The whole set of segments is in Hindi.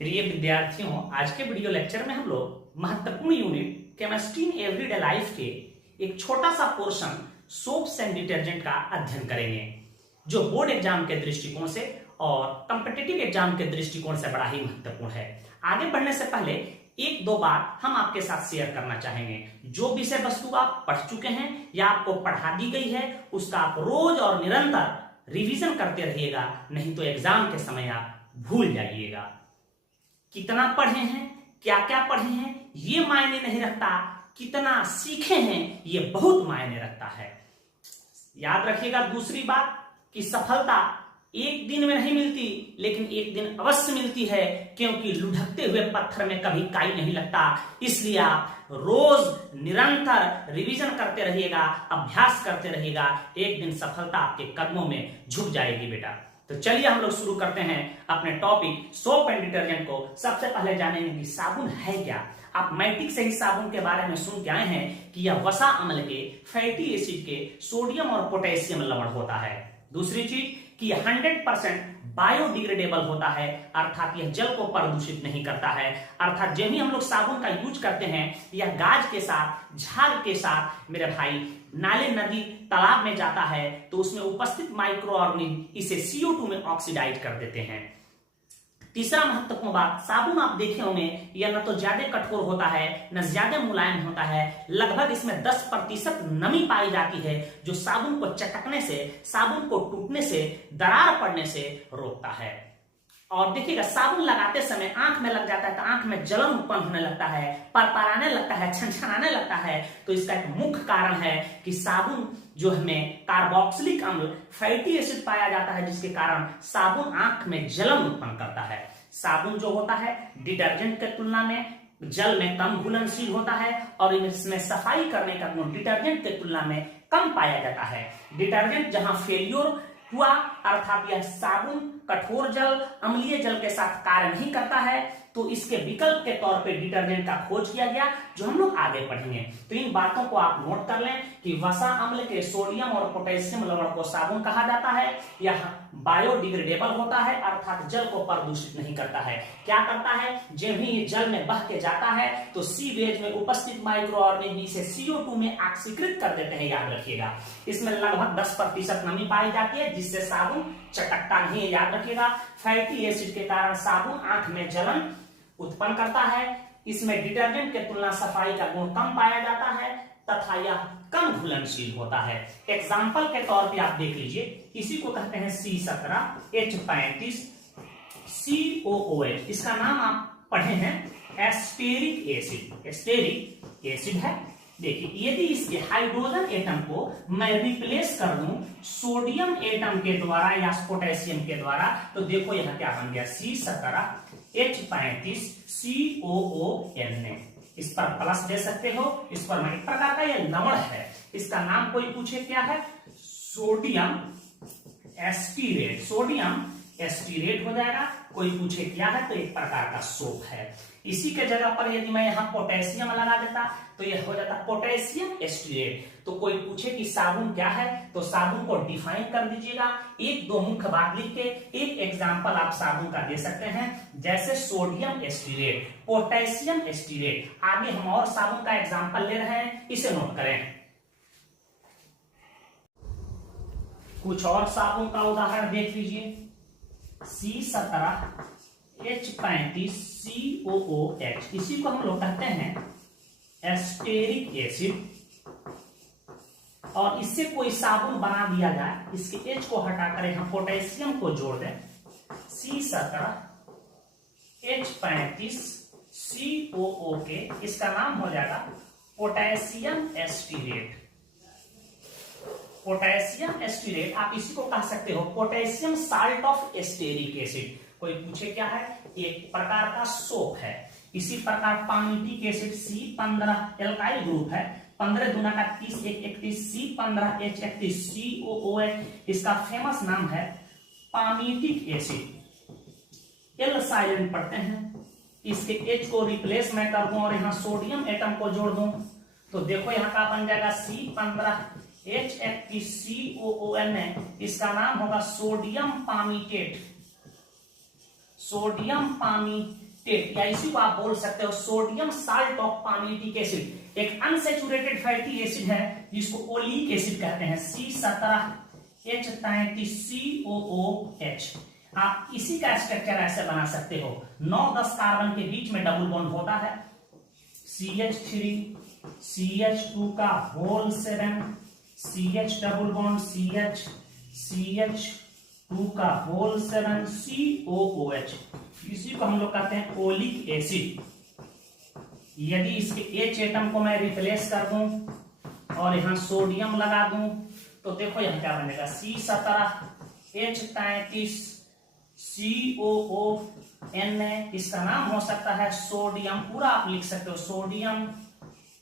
प्रिय विद्यार्थियों, आज के वीडियो लेक्चर में हम लोग महत्वपूर्ण unit chemistry in everyday life के एक छोटा सा पोर्शन सोप्स एंड डिटर्जेंट का अध्ययन करेंगे, जो बोर्ड एग्जाम के दृष्टिकोण से और कॉम्पिटिटिव एग्जाम के दृष्टिकोण से बड़ा ही महत्वपूर्ण है। आगे बढ़ने से पहले एक दो बात हम आपके साथ शेयर करना चाहेंगे। जो विषय वस्तु आप पढ़ चुके हैं या आपको पढ़ा दी गई है, उसका आप रोज और निरंतर रिवीजन करते रहिएगा, नहीं तो एग्जाम के समय आप भूल जाइएगा। कितना पढ़े हैं, क्या क्या पढ़े हैं, ये मायने नहीं रखता, कितना सीखे हैं ये बहुत मायने रखता है। याद रखिएगा दूसरी बात कि सफलता एक दिन में नहीं मिलती, लेकिन एक दिन अवश्य मिलती है, क्योंकि लुढ़कते हुए पत्थर में कभी काई नहीं लगता। इसलिए आप रोज निरंतर रिवीजन करते रहिएगा, अभ्यास करते रहिएगा, एक दिन सफलता आपके कदमों में झुक जाएगी बेटा। तो चलिए हम लोग शुरू करते हैं अपने टॉपिक सोप एंड डिटर्जेंट को। सबसे पहले जानेंगे कि साबुन है क्या। आप मैट्रिक से ही साबुन के बारे में सुन के आए हैं कि यह वसा अम्ल के, फैटी एसिड के, सोडियम और पोटेशियम लवण होता है। दूसरी चीज कि 100% बायोडिग्रेडेबल होता है, अर्थात यह जल को प्रदूषित नहीं करता है। अर्थात जब भी हम लोग साबुन का यूज करते हैं, यह गाज के साथ, झाग के साथ मेरे भाई नाले, नदी, तालाब में जाता है, तो उसमें उपस्थित माइक्रो ऑर्गेनिज्म इसे CO2 में ऑक्सीडाइज कर देते हैं। तीसरा महत्वपूर्ण बात, साबुन आप देखे होंगे यह न तो ज्यादा कठोर होता है न ज्यादा मुलायम होता है। लगभग इसमें 10% नमी पाई जाती है, जो साबुन को चटकने से, साबुन को टूटने से, दरार पड़ने से रोकता है। और देखिएगा साबुन लगाते समय आंख में लग जाता है तो आंख में जलन उत्पन्न होने लगता है, परपराने लगता है, छनछनाने लगता है। तो इसका एक मुख्य कारण है कि साबुन जो हमें कार्बोक्सिलिक अम्ल, फैटी एसिड पाया जाता है, जिसके कारण साबुन आंख में जलन उत्पन्न करता है। साबुन जो होता है डिटर्जेंट के तुलना में जल में कम घुलनशील होता है और इसमें सफाई करने का गुण डिटर्जेंट के तुलना में कम पाया जाता है। डिटर्जेंट जहां फेल्योर हुआ, अर्थात यह साबुन कठोर जल, अम्लीय जल के साथ कार्य नहीं करता है, तो इसके विकल्प के तौर पे डिटर्जेंट का खोज किया गया, जो हम लोग आगे पढ़ेंगे। तो इन बातों को आप नोट कर लें कि वसा अम्ल के सोडियम और पोटेशियम लवण को साबुन कहा जाता है। यह बायोडिग्रेडेबल होता है, अर्थात जल को प्रदूषित नहीं करता है। क्या करता है, जब भी ये जल में बह के जाता है तो सीवेज में उपस्थित माइक्रो ऑर्गेनिज्म इसे CO2 में ऑक्सीकृत कर देते हैं। याद रखिएगा इसमें लगभग 10% नमी पाई जाती है, जिससे साबुन चटकता नहीं है। याद रखिएगा फैटी एसिड के कारण साबुन आंख में जलन उत्पन्न करता है। इसमें डिटर्जेंट के तुलना सफाई का गुण कम पाया जाता है तथा यह कम घुलनशील होता है। एग्जाम्पल के तौर पे आप देख लीजिए, इसी को कहते हैं C17H35 COOH। इसका नाम आप पढ़े हैं एस्टेरिक एसिड। एस्टेरिक एसिड है। देखिए यदि इसके हाइड्रोजन एटम को मैं रिप्लेस कर दूं सोडियम एटम के द्वारा या पोटेशियम के द्वारा, तो देखो यह क्या बन गया, C17H35 COON। इस पर प्लस दे सकते हो, इस पर एक प्रकार का यह लवण है। इसका नाम कोई पूछे क्या है, सोडियम एस्टीरेट। सोडियम एस्टीरेट हो जाएगा। कोई पूछे क्या है, तो एक प्रकार का सोप है। इसी के जगह पर यदि मैं यहाँ पोटेशियम लगा देता तो यह हो जाता पोटेशियम एस्टीरेट। तो कोई पूछे कि साबुन क्या है, तो साबुन को डिफाइन कर दीजिएगा। एक दो मुख्य बात लिख के एक एग्जांपल आप साबुन का दे सकते हैं, जैसे सोडियम एस्टीरेट, पोटेशियम एस्टीरेट। आगे हम और साबुन का एग्जांपल ले रहे हैं, इसे नोट करें। कुछ और साबुन का उदाहरण देख लीजिए, C17H35 COOH। इसी को हम लोग कहते हैं एस्टेरिक एसिड। और इससे कोई साबुन बना दिया जाए, इसके H को हटाकर यहां पोटेशियम को जोड़ दें, C17H35 COOH। इसका नाम हो जाएगा पोटेशियम एस्टीरेट। पोटेशियम एस्टीरेट, आप इसी को कह सकते हो potassium salt of asterisk acid. कोई पूछे क्या है, एक प्रकार का सोप है। इसी प्रकार palmitic acid C15 alkyl group है, 15 दूना का 30, 1 31, C15H31 COOH। इसका फेमस नाम है पामिटिक एसिड। एल साइलेंट पढ़ते हैं। इसके H को रिप्लेस मैं कर दूं और यहाँ सोडियम एटम को जोड़ दूं, तो देखो यहाँ का बन जाएगा C15H31 COON। इसका नाम होगा सोडियम पामिटेट। सोडियम या इसी को आप बोल सकते हो सोडियम साल्ट ऑफ पामिलिटिक एसिड। एक अनसैचुरेटेड फैटी एसिड है जिसको ओलिक एसिड कहते हैं, C17H3COOH। आप इसी का स्ट्रक्चर ऐसे बना सकते हो, 9-10 कार्बन के बीच में डबल बॉन्ड होता है, CH3 CH2 का whole 7 CH double bond CH2 का होल 7 COOH। इसी को हम लोग कहते हैं ओलिक एसिड। यदि इसके H एटम को मैं रिप्लेस कर दूं और यहां सोडियम लगा दूं तो देखो यहां क्या बनेगा, C17H33COONA। इसका नाम हो सकता है सोडियम, पूरा आप लिख सकते हो सोडियम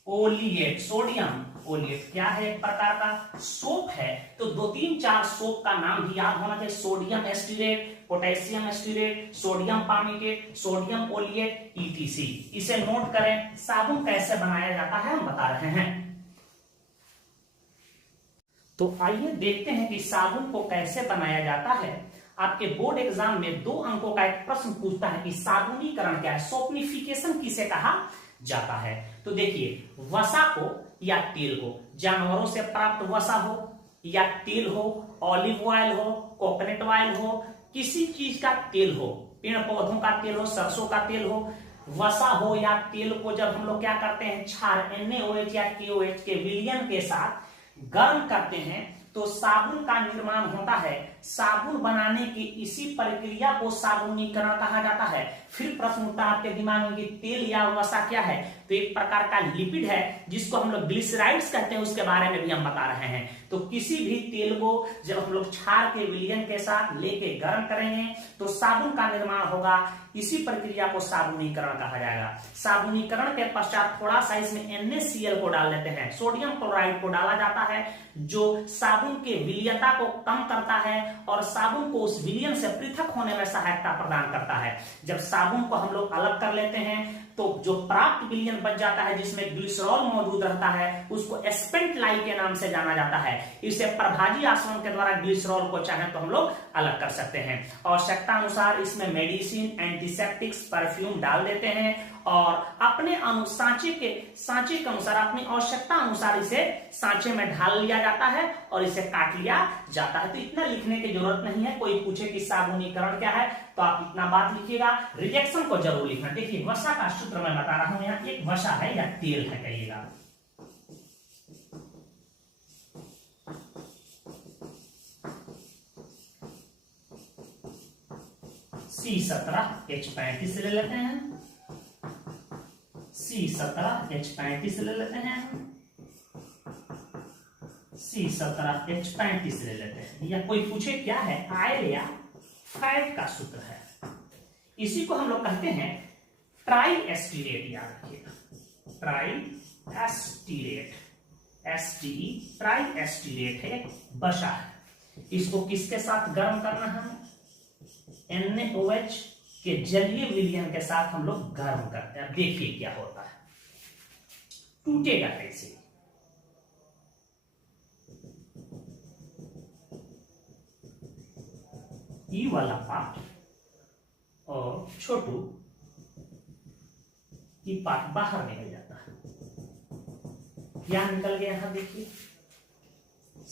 ओलिएट। सोडियम ओलिएट क्या है, एक प्रकार का सोप है, तो 2-3-4 सोप का नाम भी याद होना चाहिए, sodium stearate, potassium stearate, sodium palmitate, sodium oleate, ETC। इसे नोट करें। साबुन कैसे बनाया जाता है हम बता रहे हैं, तो आइए देखते हैं कि साबुन को कैसे बनाया जाता है। आपके बोर्ड एग्जाम में 2 अंकों का एक प्रश्न पूछता है कि साबुनीकरण क्या है, सोपनिफिकेशन किसे कहा जाता है। तो देखिए, वसा को या तेल को, जानवरों से प्राप्त वसा हो या तेल हो, ऑलिव ऑयल हो, कोकोनट ऑयल हो, किसी चीज का तेल हो, पेड़ पौधों का तेल हो, सरसों का तेल हो, वसा हो या तेल को जब हम लोग क्या करते हैं, क्षार NaOH या KOH के विलयन के साथ गर्म करते हैं तो साबुन का निर्माण होता है। साबुन बनाने की इसी प्रक्रिया को साबुनीकरण कहा जाता है। फिर प्रश्न उठता है आपके दिमाग में कि तेल या वसा क्या है, तो एक प्रकार का लिपिड है जिसको हम लोग ग्लिसराइड्स कहते हैं, उसके बारे में भी हम बता रहे हैं। तो किसी भी तेल को जब हम लोग क्षार के विलयन के साथ लेके गर्म करेंगे तो साबुन का निर्माण होगा। इसी प्रक्रिया को साबुनीकरण कहा जाएगा। साबुनीकरण के पश्चात थोड़ा सा इसमें NaCl को डाल देते हैं, सोडियम क्लोराइड को डाला जाता है, जो साबुन के विलयता को कम करता है और साबुन को उस विलयन से पृथक होने में सहायता प्रदान करता है। जब साबुन को हम लोग अलग कर लेते हैं तो जो प्राप्त विलयन बच जाता है जिसमें ग्लिसरॉल मौजूद रहता है उसको एस्पेंट लाई के नाम से जाना जाता है। इसे प्रभाजी आसवन के द्वारा ग्लिसरॉल को चाहे तो हम लोग अलग कर सकते हैं। आवश्यकता अनुसार इसमें मेडिसिन, एंटीसेप्टिक्स, परफ्यूम डाल देते हैं और अपने सांचे के अनुसार, अपनी आवश्यकता अनुसार इसे सांचे में ढाल लिया जाता है और इसे काट लिया जाता है। तो इतना लिखने की जरूरत नहीं है। कोई पूछे कि साबुनीकरण क्या है तो आप इतना बात लिखिएगा, रिएक्शन को जरूर लिखना। देखिए, वसा का सूत्र मैं बता रहा हूं, यहाँ एक वसा है या तेल है कहिएगा, C17H35 ले लेते हैं, C17H35 ले लेते हैं, C17H35 ले लेते हैं। या कोई पूछे क्या है, आयल या फैट का सूत्र है, इसी को हम लोग कहते हैं ट्राई एस्टीरेट। याद रखिएगा, ट्राई एस्टीरेट, ट्राई एस्टीरेट है, बसा है। इसको किसके साथ गर्म करना है, NaOH के जलीय विलयन के साथ हम लोग गर्म करते हैं। देखिए क्या होता है, टूटेगा कैसे। ई वाला पार्ट और छोटू ये पार्ट बाहर निकल जाता है। क्या निकल गया यहां देखिए,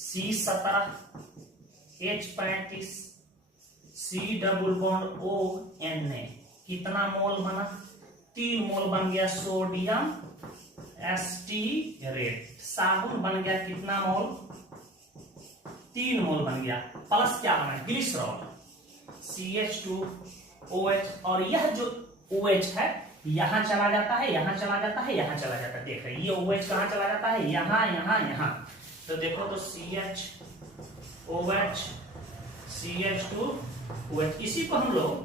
C17H35 C double bond ONA, कितना मोल बना, 3 मोल बन गया सोडियम एस्टीरेट। साबुन बन गया कितना मोल, 3 मोल बन गया, प्लस क्या बना, ग्लिसरॉल CH2OH। और यह जो OH है यहां चला जाता है, यहां चला जाता है, यहां चला जाता है। देख रहे ये OH कहां चला जाता है, यहां यहां यहां। तो देखो तो CHOH CH2OH, इसी को हम लोग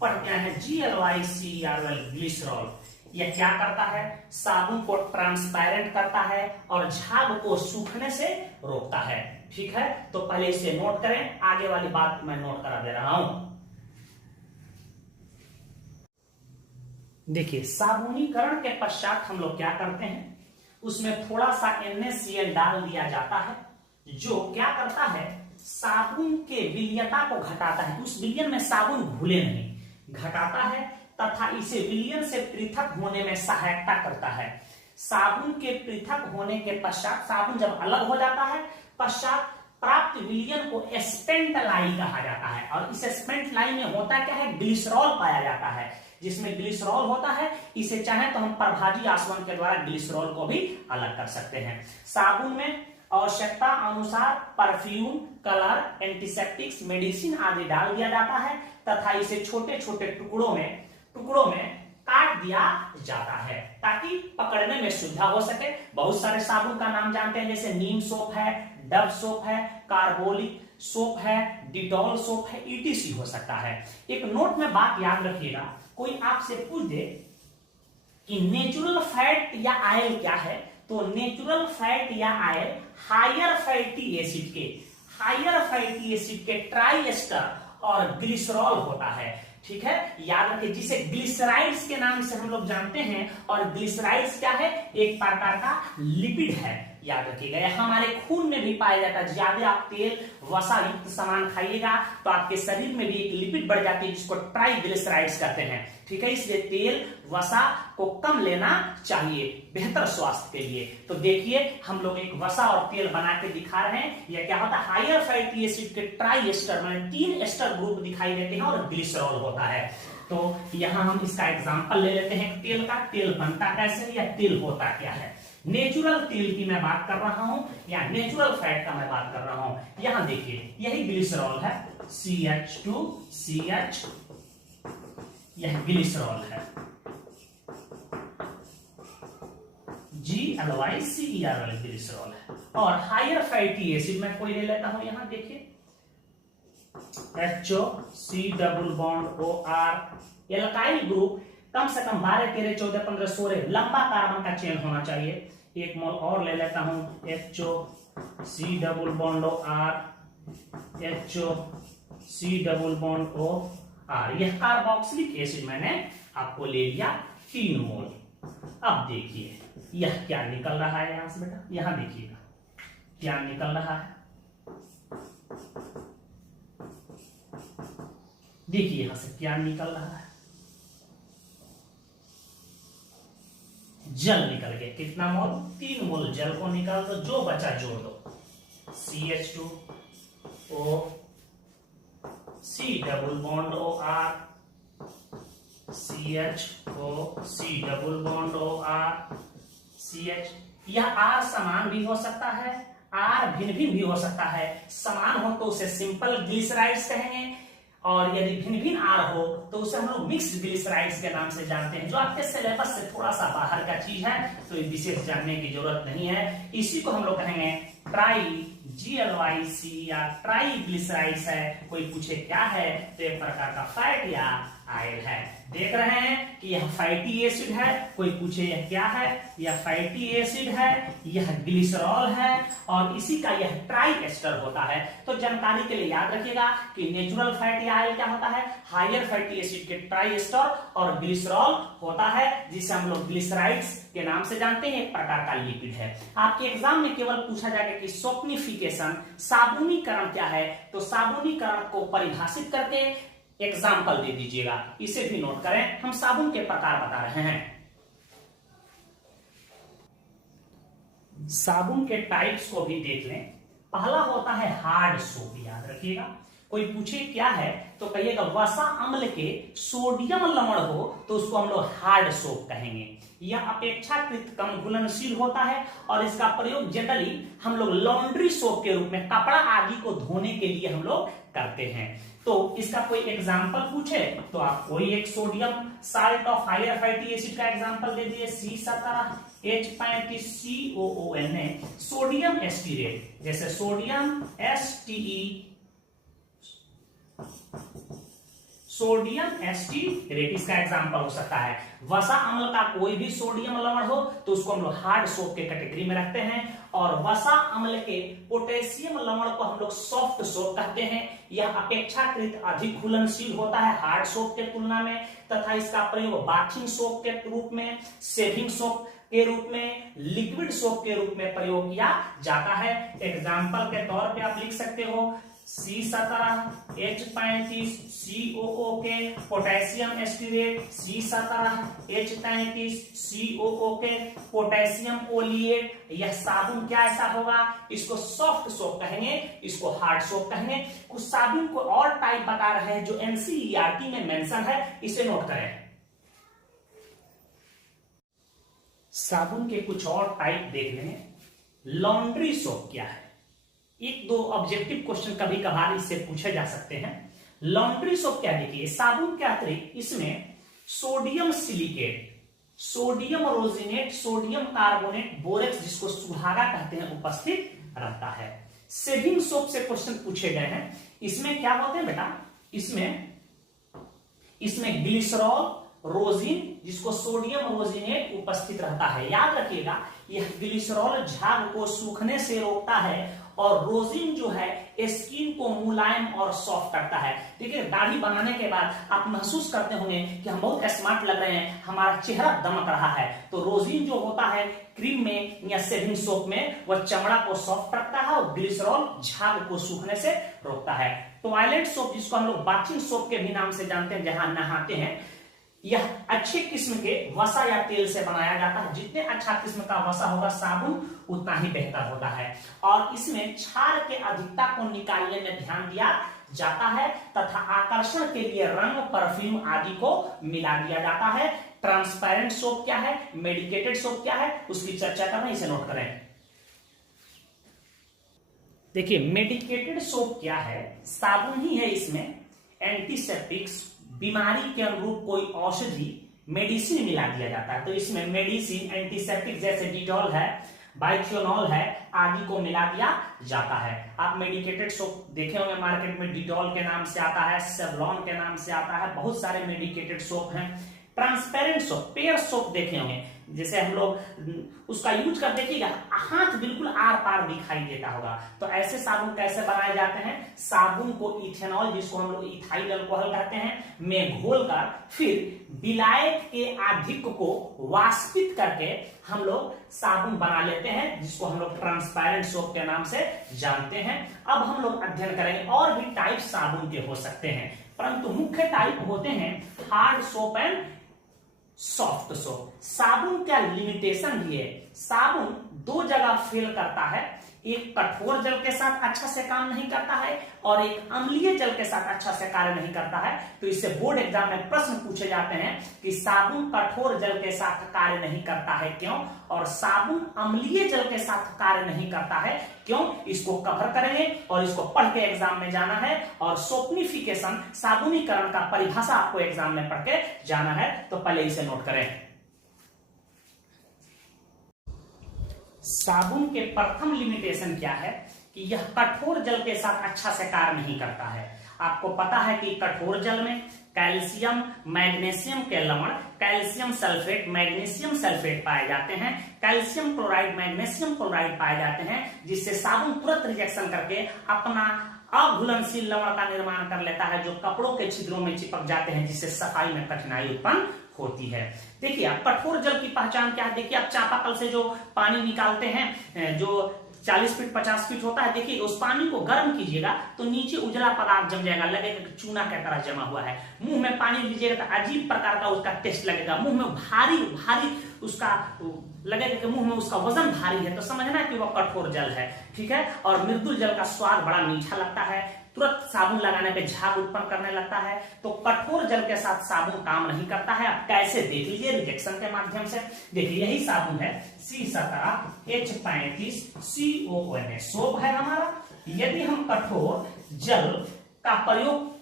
पढ़ते हैं GLYCERL, ग्लिसरॉल। यह क्या करता है, साबुन को ट्रांसपेरेंट करता है और झाग को सूखने से रोकता है। ठीक है, तो पहले इसे नोट करें, आगे वाली बात मैं नोट करा दे रहा हूं। देखिए, साबुनीकरण के पश्चात हम लोग क्या करते हैं, उसमें थोड़ा सा NaCl डाल दिया जाता है, जो क्या करता है, साबुन के विलयता को घटाता है। उस विलयन में साबुन घुले नहीं, घटाता है, तथा इसे विलयन से पृथक होने में सहायता करता है। साबुन के पृथक होने के पश्चात, साबुन जब अलग हो जाता है, पश्चात प्राप्त विलयन को स्पेंट लाई कहा जाता है। और इस स्पेंट लाई में होता क्या है, ग्लिसरॉल पाया जाता है। जिसमें ग्लिसरॉल होता है, इसे चाहे तो हम प्रभाजी आसवन के द्वारा ग्लिसरॉल को भी अलग कर सकते हैं। साबुन में आवश्यकता अनुसार परफ्यूम, कलर, एंटीसेप्टिक्स, मेडिसिन आदि डाल दिया जाता है तथा इसे छोटे छोटे टुकड़ों में काट दिया जाता है ताकि पकड़ने में सुविधा हो सके। बहुत सारे साबुन का नाम जानते हैं, जैसे नीम सोप है, डव सोप है, कार्बोलिक सोप है, डिटॉल सोप है, ईटीसी हो सकता है। एक नोट में बात याद रखिएगा, कोई आपसे पूछ दे कि नेचुरल फैट या आयल क्या है, तो नेचुरल फैट या आयल हायर फैटी एसिड के ट्राई एस्टर और ग्लिसरॉल होता है। ठीक है, याद रखिए, जिसे ग्लिसराइड्स के नाम से हम लोग जानते हैं। और ग्लिसराइड्स क्या है, एक प्रकार का लिपिड है, याद रखिएगा। यह हमारे खून में भी पाया जाता है। ज्यादा आप तेल वसा युक्त सामान खाइएगा तो आपके शरीर में भी एक लिपिड बढ़ जाती है जिसको ट्राइग्लिसराइड्स कहते हैं। ठीक है, इसलिए तेल वसा को कम लेना चाहिए बेहतर स्वास्थ्य के लिए। तो देखिए, हम लोग एक वसा और तेल बना के दिखा रहे हैं। यह क्या होता है, हायर फैटी एसिड के ट्राई एस्टर, मतलब 3 एस्टर ग्रुप दिखाई देते हैं और ग्लिसरॉल होता है। तो यहां हम इसका एग्जांपल ले लेते हैं तेल का। तेल बनता कैसे या तेल होता क्या है। नेचुरल तेल की मैं बात कर रहा हूं या नेचुरल फैट का मैं बात कर रहा हूं। यहां देखिए, यही ग्लिसरॉल है, CH2CH, यह ग्लिसरॉल है, GLYCEROL ग्लिसरॉल है। और हायर फैटी एसिड मैं कोई ले लेता हूं, यहां देखिए HO, C double bond OR, alkyl group, कम से कम 12, 13, 14, 15, 16 लंबा कार्बन का चेन होना चाहिए। एक मोल और ले लेता हूं, HO, C double bond OR, HO, C double bond OR। यह कार्बोक्सिलिक एसिड मैंने आपको ले लिया 3 मोल। अब देखिए यह क्या निकल रहा है यहां से बेटा, यहां देखिएगा क्या निकल रहा है। देखिए यहां से क्या निकल रहा है, जल निकल गया। कितना मोल, 3 मोल जल को निकाल दो, जो बचा जोड़ दो, CH2O, C double bond OR, CHO, C double bond OR, CH। यह R समान भी हो सकता है, R भिन्न भिन्न भी हो सकता है। समान हो तो उसे सिंपल ग्लिसराइड्स कहेंगे, और यदि भिन्न भिन्न आर हो तो उसे हम लोग मिक्स्ड ग्लिसराइड्स के नाम से जानते हैं। जो आपके सिलेबस से थोड़ा सा बाहर का चीज है तो विशेष जानने की जरूरत नहीं है। इसी को हम लोग कहेंगे ट्राई GLYC या ट्राई ग्लिसराइड्स है। कोई पूछे क्या है तो एक प्रकार का फैट या आयल है। देख रहे हैं कि यह फैटी एसिड है। कोई पूछे यह क्या है, यह फैटी एसिड है, यह ग्लिसरॉल है और इसी का यह ट्राई एस्टर होता है। तो जानकारी के लिए याद रखिएगा कि नेचुरल फैटी आयल क्या होता है, हायर फैटी एसिड के ट्राई एस्टर, और ग्लिसरॉल होता है जिसे हम लोग ग्लिसराइड्स के नाम से जानते हैं, एक प्रकार का लिपिड है। आपके एग्जाम में केवल पूछा जाएगा कि सोपनिफिकेशन, साबुनीकरण क्या है, तो साबुनीकरण को परिभाषित करके एग्जाम्पल दे दीजिएगा। इसे भी नोट करें, हम साबुन के प्रकार बता रहे हैं। साबुन के टाइप्स को भी देख लें। पहला होता है हार्ड सोप, याद रखिएगा। कोई पूछे क्या है तो कहिएगा वसा अम्ल के सोडियम लवण हो तो उसको हम लोग हार्ड सोप कहेंगे। यह अपेक्षाकृत कम घुलनशील होता है और इसका प्रयोग जनरली हम लोग लॉन्ड्री सोप के रूप में कपड़ा आदि को धोने के लिए हम लोग करते हैं। तो इसका कोई एग्जाम्पल पूछे तो आप कोई एक sodium salt of higher fatty acid का एग्जाम्पल दे दिए, C17H35COON, सोडियम एस्टीरेट, जैसे सोडियम एस्टीरेट इसका एग्जाम्पल हो सकता है। वसा अम्ल का कोई भी सोडियम लवण हो तो उसको हम लोग हार्ड सोप के कैटेगरी में रखते हैं, और वसा अम्ल के पोटेशियम लवण को हम लोग सॉफ्ट सोप कहते हैं। यह अपेक्षाकृत अधिक घुलनशील होता है हार्ड सोप के तुलना में, तथा इसका प्रयोग बाथिंग सोप के रूप में, सेविंग सोप के रूप में, लिक्विड सोप के रूप में प्रयोग किया जाता है। एग्जाम्पल के तौर पे आप लिख सकते हो C17 H35 COO के, पोटेशियम एस्टिरेट C17 H33 COO के, पोटेशियम ओलिएट। यह साबुन क्या ऐसा होगा, इसको सॉफ्ट सोप कहेंगे, इसको हार्ड सोप कहेंगे। कुछ साबुन को और टाइप बता रहे हैं जो एनसीईआरटी में मेंशन है, इसे नोट करें। साबुन के कुछ और टाइप देख लें। लॉन्ड्री सोप क्या है, एक दो ऑब्जेक्टिव क्वेश्चन कभी कभार इससे पूछे जा सकते हैं। लॉन्ड्री सोप क्या, देखिए साबुन के अतिरिक्त इसमें sodium silicate, sodium rosinate, sodium carbonate, borax जिसको सुहागा कहते हैं उपस्थित रहता है। शेविंग सोप से क्वेश्चन पूछे गए हैं। इसमें क्या होते हैं बेटा, इसमें ग्लिसरॉल, रोजिन जिसको सोडियम रोजिनेट उपस्थित रहता है। याद रखिएगा यह ग्लिसरॉल झाग को सूखने से रोकता है और रोजिन जो है स्किन को मुलायम और सॉफ्ट करता है। देखिए दाढ़ी बनाने के बाद आप महसूस करते होंगे कि हम बहुत स्मार्ट लग रहे हैं, हमारा चेहरा दमक रहा है। तो रोजिन जो होता है क्रीम में या शेविंग सोप में, वह चमड़ा को सॉफ्ट रखता है और ग्लिसरॉल झाग को सूखने से रोकता है। टॉयलेट सोप जिसको हम लोग बाथिंग सोप के भी नाम से जानते हैं, जहां नहाते हैं, यह अच्छे किस्म के वसा या तेल से बनाया जाता है। जितने अच्छा किस्म का वसा होगा साबुन उतना ही बेहतर होता है। और इसमें क्षार के अधिकता को निकालने में ध्यान दिया जाता है तथा आकर्षण के लिए रंग, परफ्यूम आदि को मिला दिया जाता है। ट्रांसपेरेंट सोप क्या है, मेडिकेटेड सोप क्या है, उसकी चर्चा करना, इसे नोट करें। देखिए मेडिकेटेड सोप क्या है, साबुन ही है, इसमें एंटीसेप्टिक्स, बीमारी के अनुरूप कोई औषधि, मेडिसिन मिला दिया जाता है। तो इसमें मेडिसिन, एंटीसेप्टिक जैसे डिटॉल है, बाइथ्योनॉल है आदि को मिला दिया जाता है। आप मेडिकेटेड सोप देखे होंगे मार्केट में, डिटॉल के नाम से आता है, सेवलॉन के नाम से आता है, बहुत सारे मेडिकेटेड सोप हैं। ट्रांसपेरेंट सोप, पेयर सोप देखे होंगे, जैसे हम लोग उसका यूज कर देखिएगा हाथ बिल्कुल आर पार दिखाई देता होगा। तो ऐसे साबुन कैसे बनाए जाते हैं, साबुन को इथेनॉल जिसको हम लोग इथाइल अल्कोहल कहते हैं में घोलकर फिर विलायक के आधिक्य को वाष्पित करके हम लोग साबुन बना लेते हैं, जिसको हम लोग ट्रांसपेरेंट सोप के नाम से जानते हैं। अब हम लोग अध्ययन करेंगे और भी टाइप साबुन के हो सकते हैं, परंतु मुख्य टाइप होते हैं hard soap and soft soap. साबुन का लिमिटेशन भी है, साबुन दो जगह फेल करता है, एक कठोर जल के साथ अच्छा से काम नहीं करता है और एक अम्लीय जल के साथ अच्छा से कार्य नहीं करता है। तो इससे बोर्ड एग्जाम में प्रश्न पूछे जाते हैं कि साबुन कठोर जल के साथ कार्य नहीं करता है क्यों, और साबुन अम्लीय जल के साथ कार्य नहीं करता है क्यों। इसको कवर करेंगे और इसको पढ़ के एग्जाम में जाना है। और सोपनिफिकेशन, साबुनीकरण का परिभाषा आपको एग्जाम में पढ़ के जाना है, तो पहले इसे नोट करें। साबुन के प्रथम लिमिटेशन क्या है कि यह कठोर जल के साथ अच्छा से कार्य नहीं करता है। आपको पता है कि कठोर जल में कैल्शियम, मैग्नीशियम के लवण, कैल्शियम सल्फेट, मैग्नीशियम सल्फेट पाए जाते हैं, कैल्शियम क्लोराइड, मैग्नीशियम क्लोराइड पाए जाते हैं, जिससे साबुन तुरंत रिजेक्शन करके अपना अघुलनशील लवण का निर्माण कर लेता है, जो कपड़ों के छिद्रों में चिपक जाते हैं, जिससे सफाई में कठिनाई उत्पन्न होती है। देखिए आप कठोर जल की पहचान क्या है, देखिए आप चापाकल से जो पानी निकालते हैं, जो 40 फीट 50 फीट होता है, देखिए उस पानी को गर्म कीजिएगा तो नीचे उजला पदार्थ जम जाएगा, लगेगा कि चूना की तरह जमा हुआ है। मुंह में पानी लीजिएगा तो अजीब प्रकार का उसका टेस्ट लगेगा, मुंह में भारी भारी उसका लगेगा कि मुंह में उसका वजन भारी है, तो समझना कि वह कठोर जल है, ठीक है। और मृदुल जल का स्वाद बड़ा मीठा लगता है, तुरंत साबुन लगाने पे झाग उत्पन्न करने लगता है। तो कठोर जल के साथ साबुन काम नहीं करता है। आप कैसे देख लीजिए, रिजेक्शन के माध्यम से। देखिए यही साबुन है C17 H35 COONA सोप है हमारा। यदि हम कठोर जल का प्रयोग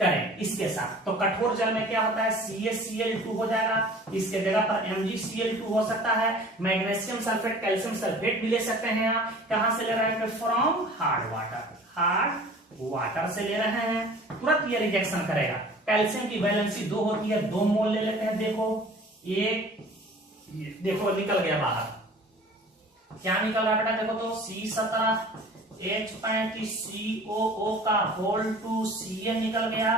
करें इसके साथ, तो कठोर जल में क्या होता है, CaCl2 हो जाएगा, इसके जगह पर MgCl2 हो सकता है, मैग्नीशियम सल्फेट, कैल्शियम सल्फेट भी ले सकते हैं। आप कहां से ले रहे हैं, from hard water, hard water से ले रहे हैं, तुरंत ये रिजेक्शन करेगा। कैल्शियम की वैलेंसी 2 होती है, 2 मोल ले लेते हैं। देखो एक देखो निकल गया बाहर, क्या निकल रहा है बेटा, देखो तो C17 H35 COO का होल 2 Cl निकल गया,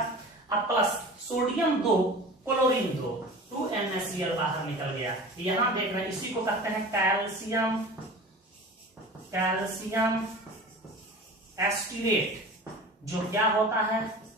अब प्लस सोडियम 2 क्लोरीन 2 2NaCl बाहर निकल गया। यहां देख रहे हैं, इसी को कहते हैं कैल्शियम एस्टिरेट, जो क्या होता है,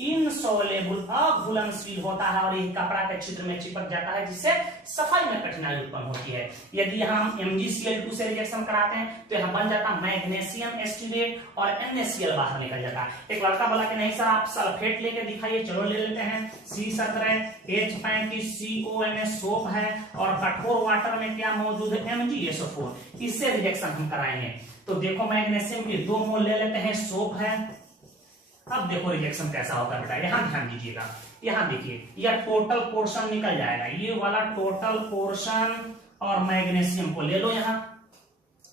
इनसोलेबल, अघुलनशील होता है और ये कपड़ा के छिद्र में चिपक जाता है, जिससे सफाई में कठिनाई उत्पन्न होती है। यदि हम MgCl2 से रिएक्शन कराते हैं तो यहाँ बन जाता मैग्नीशियम एस्टिरेट और NaCl बाहर निकल जाता है। एक लड़का बोला कि नहीं सर आप सल्फेट लेके दिखाइए, चलो ले लेते हैं। C17H35CONA सोप है और कठोर वाटर में क्या मौजूद है, MgSO4, इससे रिएक्शन हम कराएंगे। तो देखो मैग्नीशियम की 2 मोल ले लेते हैं, सोप है। अब देखो रिएक्शन कैसा होता है बेटा, यहां ध्यान दीजिएगा, यहां देखिए यह टोटल पोर्शन निकल जाएगा, ये वाला टोटल पोर्शन, और मैग्नीशियम को ले लो। यहां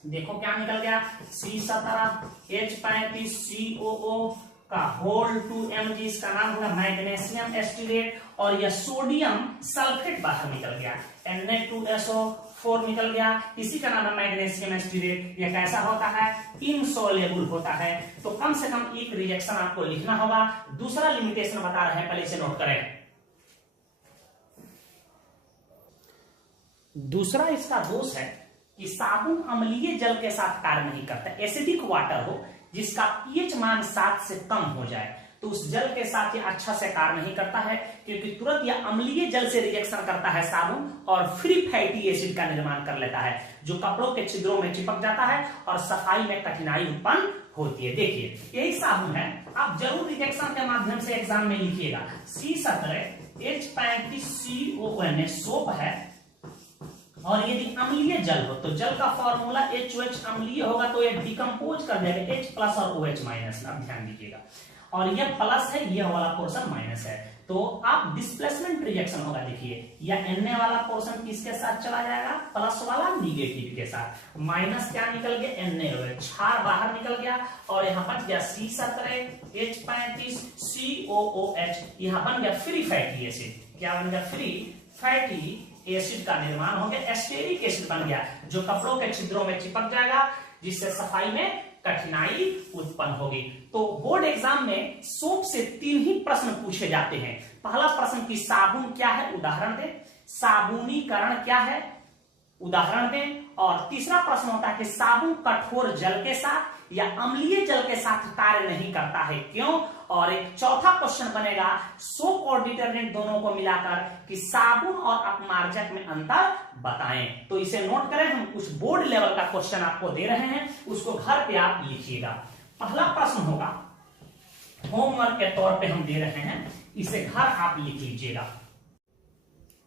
देखो क्या निकल गया, C17H35COO का होल 2Mg, इसका नाम होगा मैग्नीशियम एस्टिरेट, और यह सोडियम सल्फेट बाहर निकल गया, Na2SO4 निकल गया, इसी का नाम है मैग्नीशियम एस्टिरेट। यह कैसा होता है, इनसोलेबल होता है। तो कम से कम एक रिएक्शन आपको लिखना होगा। दूसरा लिमिटेशन बता रहे हैं, पहले इसे नोट करें। दूसरा इसका दोष है कि साबुन अम्लीय जल के साथ कार्य नहीं करता। एसिडिक वाटर हो जिसका pH मान 7 से कम हो जाए तो उस जल के साथ ये अच्छा से कार्य नहीं करता है, क्योंकि तुरंत यह अम्लीय जल से रिएक्शन करता है साबुन और फ्री फैटी एसिड का निर्माण कर लेता है, जो कपड़ों के छिद्रों में चिपक जाता है और सफाई में कठिनाई उत्पन्न होती है। देखिए यही साबुन है, आप जरूर रिएक्शन के माध्यम से एग्जाम में लिखिएगा। C17H35CONA सोप है, और यदि अम्लीय जल हो तो जल का फॉर्मूला HOH, अम्लीय होगा तो ये डिकम्पोज कर देगा H प्लस और OH माइनस, आप ध्यान दीजिएगा। और यह प्लस है, यह वाला पोर्शन माइनस है, तो आप डिस्प्लेसमेंट रिएक्शन होगा। देखिए यह Na वाला पोर्शन किसके साथ चला जाएगा, प्लस वाला निगेटिव के साथ, माइनस क्या निकल गया, Na, क्षार बाहर निकल गया, और यहाँ बच गया C17H35COOH, यहाँ बन गया फ्री फैटी एसिड। क्या बन गया, फ्री फैटी एसिड का निर्माण हो गया, एस्टेरिक एसिड बन गया, जो कपड़ों के छिद्रों में चिपक जाएगा, जिससे सफाई में कठिनाई उत्पन्न होगी। तो बोर्ड एग्जाम में सोप से 3 ही प्रश्न पूछे जाते हैं। पहला प्रश्न कि साबुन क्या है, उदाहरण दें। साबुनीकरण क्या है, उदाहरण दें। और तीसरा प्रश्न होता है कि साबुन कठोर जल के साथ या अम्लीय जल के साथ कार्य नहीं करता है, क्यों। और एक चौथा क्वेश्चन बनेगा सोप और डिटर्जेंट दोनों को मिलाकर कि साबुन और अपमार्जक में अंतर बताएं। तो इसे नोट करें, हम कुछ बोर्ड लेवल का क्वेश्चन आपको दे रहे हैं, उसको घर पे आप लिखिएगा। पहला प्रश्न होगा, होमवर्क के तौर पे हम दे रहे हैं, इसे घर आप लिख लीजिएगा।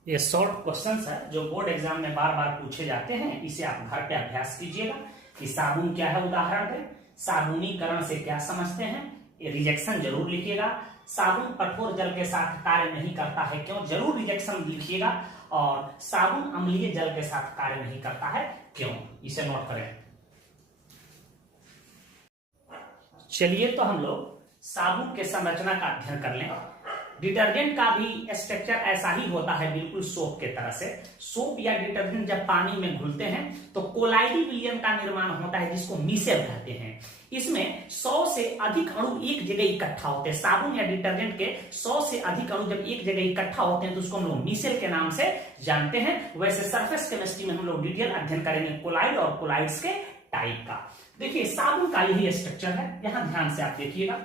ये शॉर्ट क्वेश्चंस है जो बोर्ड एग्जाम में बार बार पूछे जाते हैं, इसे आप घर पे अभ्यास कीजिएगा कि साबुन क्या है, उदाहरण दें। साबुनीकरण से क्या समझते हैं, ये रिजेक्शन जरूर लिखिएगा। साबुन कठोर जल के साथ कार्य नहीं करता है, क्यों, जरूर रिजेक्शन लिखिएगा। और साबुन अम्लीय जल के साथ कार्य नहीं करता है, क्यों, इसे नोट करें। चलिए तो हम लोग साबुन के संरचना का अध्ययन कर लें। डिटर्जेंट का भी स्ट्रक्चर ऐसा ही होता है, बिल्कुल सोप के तरह से। सोप या डिटर्जेंट जब पानी में घुलते हैं तो कोलाइडी विलयन का निर्माण होता है, जिसको मिसेल कहते हैं। इसमें 100 से अधिक अणु एक जगह इकट्ठा होते हैं। साबुन या डिटर्जेंट के 100 से अधिक अणु जब एक जगह इकट्ठा होते हैं तो उसको हम लोग मिसेल के नाम से जानते हैं। वैसे सरफेस केमिस्ट्री में हम लोग डिटेल अध्ययन करेंगे कोलाइड और कोलाइड्स के टाइप का। देखिए साबुन का यही स्ट्रक्चर है, यहां ध्यान से आप देखिएगा।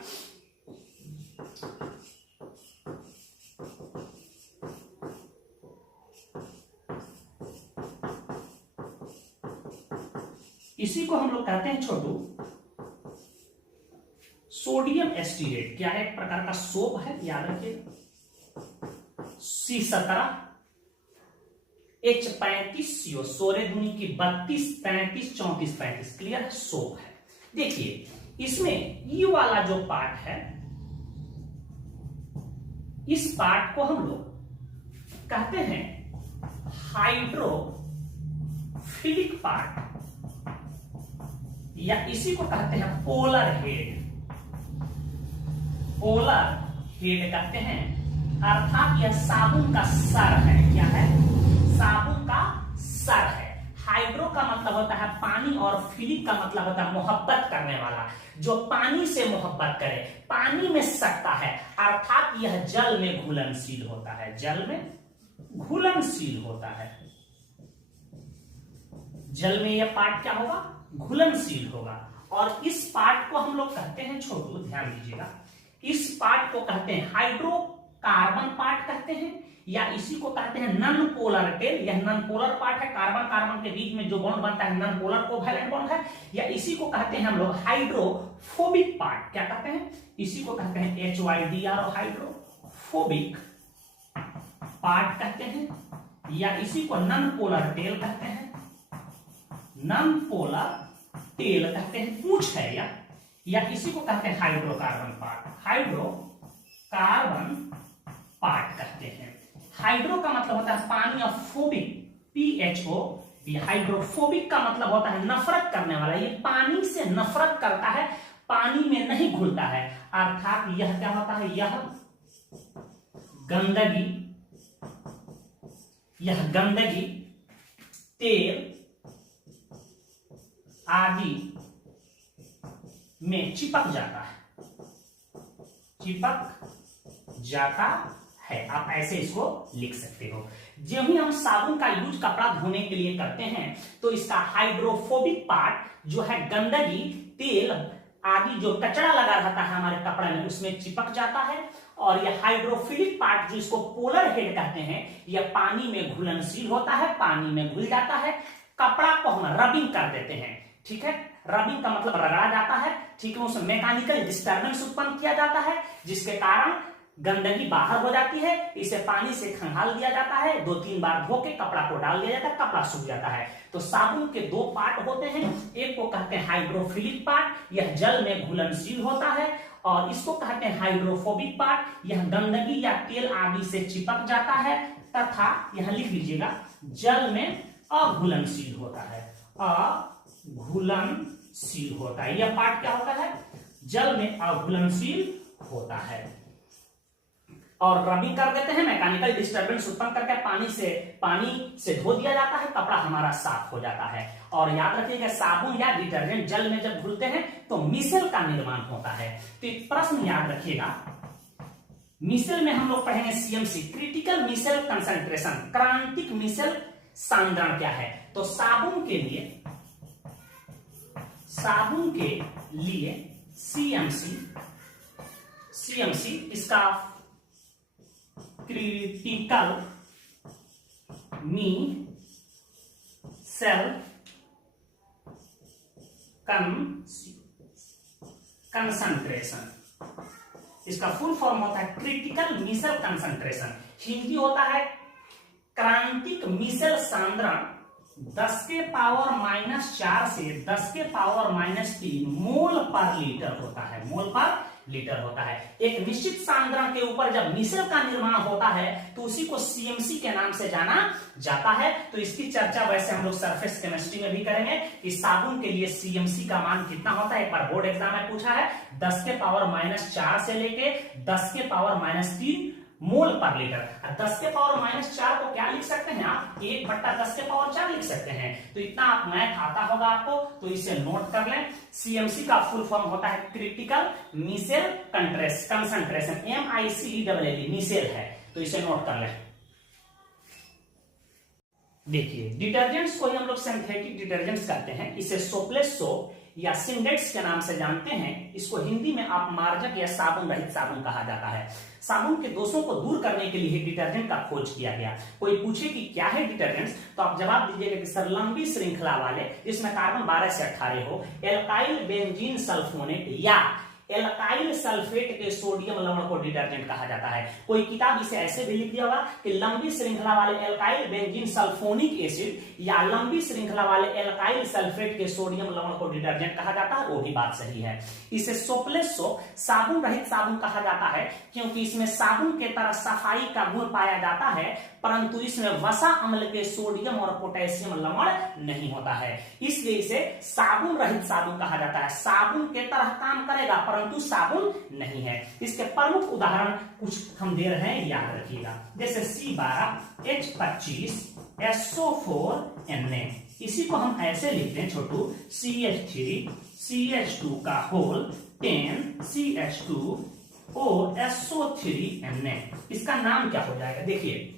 इसी को हम लोग कहते हैं छोटू सोडियम एस्टिरेट। क्या है, एक प्रकार का सोप है, याद रखिए। C17H35CO, 16 दूनी की 32, 35, 34, 35, क्लियर है, सोप है। देखिए इसमें ये वाला जो पार्ट है, इस पार्ट को हम लोग कहते हैं हाइड्रोफिलिक पार्ट, या इसी को कहते हैं पोलर हेड। पोलर हेड कहते हैं, अर्थात यह साबुन का सर है। क्या है, साबुन का सर है। हाइड्रो का मतलब होता है पानी और फिलिक का मतलब होता है मोहब्बत करने वाला, जो पानी से मोहब्बत करे, पानी में सकता है, अर्थात यह जल में घुलनशील होता है। जल में घुलनशील होता है, जल में यह पार्ट क्या होगा, घुलनशील होगा। और इस पार्ट को हम लोग कहते हैं, छोटू ध्यान दीजिएगा, इस पार्ट को कहते हैं हाइड्रोकार्बन पार्ट कहते हैं, या इसी को कहते हैं नॉन पोलर टेल। यह नॉन पोलर पार्ट है, कार्बन कार्बन के बीच में जो बॉन्ड बनता है नॉन पोलर कोवैलेंट बॉन्ड है। या इसी को कहते हैं हम लोग हाइड्रोफोबिक पार्ट। क्या कहते हैं? इसी को कहते हैं HYDR और हाइड्रोफोबिक पार्ट कहते हैं। या इसी को नॉन पोलर टेल कहते हैं, नॉन पोलर टेल कहते हैं, पूंछ है या इसी को कहते हैं हाइड्रोकार्बन पार्ट, हाइड्रोकार्बन पार्ट कहते हैं। हाइड्रो का मतलब होता है पानी और फोबिक PHO, हाइड्रोफोबिक का मतलब होता है नफरत करने वाला। ये पानी से नफरत करता है, पानी में नहीं घुलता है, अर्थात यह क्या होता है, यह गंदगी तेल आदि में चिपक जाता है। आप ऐसे इसको लिख सकते हो। जब भी हम साबुन का यूज कपड़ा धोने के लिए करते हैं तो इसका हाइड्रोफोबिक पार्ट जो है गंदगी तेल आदि जो कचरा लगा रहता है हमारे कपड़े में उसमें चिपक जाता है। और यह हाइड्रोफिलिक पार्ट जो इसको पोलर हेड कहते हैं, यह पानी में घुलनशील होता है, पानी में घुल जाता है। कपड़ा को हम रबिंग कर देते हैं, ठीक है, रबिंग का मतलब रगड़ा जाता है, ठीक है, उसमें मैकेनिकल डिस्टर्बेंस उत्पन्न किया जाता है जिसके कारण गंदगी बाहर हो जाती है। इसे पानी से खंगाल दिया जाता है, 2-3 बार धो के कपड़ा को डाल दिया जाता है, कपड़ा सूख जाता है। तो साबुन के 2 पार्ट होते हैं, एक को कहते हैं हाइड्रोफिलिक पार्ट, यह जल में घुलनशील होता है, और इसको कहते हैं हाइड्रोफोबिक पार्ट, यह गंदगी या तेल आदि से चिपक जाता है तथा यह लिख लीजिएगा जल में अघुलनशील होता है, अघुलनशील होता है। यह पार्ट क्या होता है? जल में अघुलनशील होता है। और रबिंग कर देते हैं, मैकेनिकल डिस्टर्बेंस उत्पन्न करके पानी से धो दिया जाता है, कपड़ा हमारा साफ हो जाता है। और याद रखिएगा साबुन या डिटर्जेंट जल में जब घुलते हैं तो मिसेल का निर्माण होता है। तो एक प्रश्न याद रखिएगा, मिसेल में हम लोग पढ़ेंगे CMC, क्रिटिकल मिसेल कंसंट्रेशन, क्रांतिक मिसेल सांद्रण क्या है। तो साबुन के लिए CMC इसका क्रिटिकल मिसेल कंसंट्रेशन, इसका फुल फॉर्म होता है क्रिटिकल मिसेल कंसंट्रेशन, हिंदी होता है क्रांतिक मिसेल सांद्रण 10⁻⁴ से 10⁻³ मोल पर लीटर होता है, मोल पर लीटर होता है। एक निश्चित सांद्रण के ऊपर जब मिसेल का निर्माण होता है तो उसी को CMC के नाम से जाना जाता है। तो इसकी चर्चा वैसे हम लोग सरफेस केमिस्ट्री में भी करेंगे कि साबुन के लिए CMC का मान कितना होता है। एक बार बोर्ड एग्जाम में पूछा है, 10⁻⁴ से लेके 10⁻³ मोल पर लीटर। 10⁻⁴ को क्या लिख सकते हैं आप? 1/10⁴ लिख सकते हैं। तो इतना आप मैथ आता होगा आपको, तो इसे नोट कर लें। CMC का फुल फॉर्म होता है critical micelle concentration, MICELL micelle है, तो इसे नोट कर लें। देखिए डिटर्जेंट्स को ही हम लोग सिंथेटिक डिटर्जेंट्स कहते हैं। इसे सोपलेस सोप या सिंडेक्स के नाम से जानते हैं। इसको हिंदी में आप मार्जक या साबुन रहित साबुन कहा जाता है। साबुन के दोषों को दूर करने के लिए डिटर्जेंट का खोज किया गया। कोई पूछे कि क्या है डिटर्जेंट्स, तो आप जवाब दीजिएगा कि सर लंबी श्रृंखला वाले जिसमें कार्बन 12 से 18 हो, एल्काइल बेंजीन सल्फोनेट या एल्काइल सल्फेट के सोडियम लवण को डिटर्जेंट कहा जाता है। कोई किताब इसे ऐसे भी लिख दिया होगा कि लंबी श्रृंखला वाले एल्काइल बेंजीन सल्फोनिक एसिड या लंबी श्रृंखला वाले एल्काइल सल्फेट के सोडियम लवण को डिटर्जेंट कहा जाता है, वो भी बात सही है। इसे सोपलेस सोप साबुन रहित साबुन कहा जाता है क्योंकि इसमें साबुन के तरह सफाई का गुण पाया जाता है, परंतु इसमें वसा अम्ल के सोडियम और पोटेशियम लवण नहीं होता है, इसलिए इसे साबुन रहित साबुन कहा जाता है। साबुन के तरह काम करेगा परंतु साबुन नहीं है। इसके प्रमुख उदाहरण कुछ हम दे रहे हैं, याद रखिएगा। जैसे C12H25SO4Na, इसी को हम ऐसे लिखते हैं छोटू, CH3CH2 का होल 10CH2OSO3Na। इसका नाम क्या हो जाएगा? देखिए